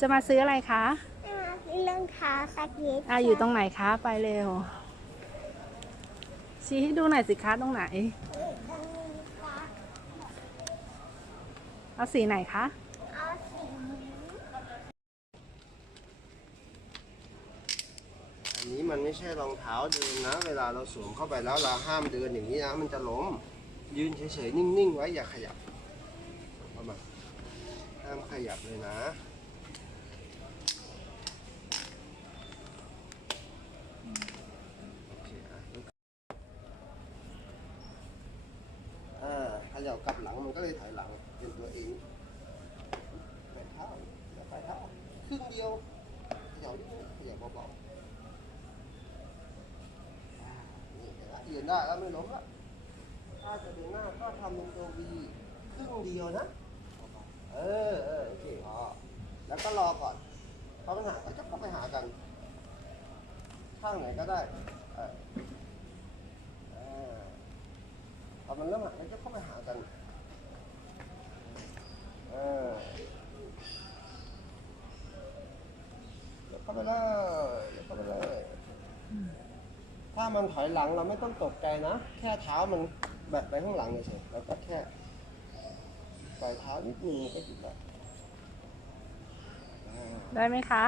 จะมาซื้ออะไรคะเรื่องเท้าสักนิดอ่าอยู่ตรงไหนคะไปเร็ว ชี้ให้ดูหน่อยสิคะตรงไหนตรงนี้ค่ะเอาสีไหนคะเอาสีนี้อันนี้มันไม่ใช่รองเท้าเดินนะ เวลาเราสวมเข้าไปแล้วเราห้ามเดินอย่างนี้นะมันจะล้มยืนเฉยๆนิ่งๆไว้อย่าขยับเข้ามาห้ามขยับเลยนะ โอเคอะอ่าข ยับกลับหลังมันก็เลยถอยหลังเป็นตัวเองไปเท้าไปเท้าครึ่งเดียวขยับนิดนึงขยับเบาๆนี่เห็นละยืนได้แล้วไม่ล้มละถ้าจะเดินหน้าก็ทำเป็นตัววีครึ่งเดียวนะ เออเออโอเคพอแล้วก็รอก่อนพอปัญหาก็จะเข้าไปหากัน ข้างไหนก็ได้เออเออพอ มันเริ่มหาก็จะเข้าไปหากันเออเดี๋ยวเข้าไปเลยเดี๋ยวเข้าไปเลยถ้ามันถอยหลังเราไม่ต้องตกใจนะ แค่เท้ามันแบบไปข้างหลังเฉยๆแล้วก็แค่ปล่อยเท้านิดนึงก็หยุดละอ่าได้ไหมคะ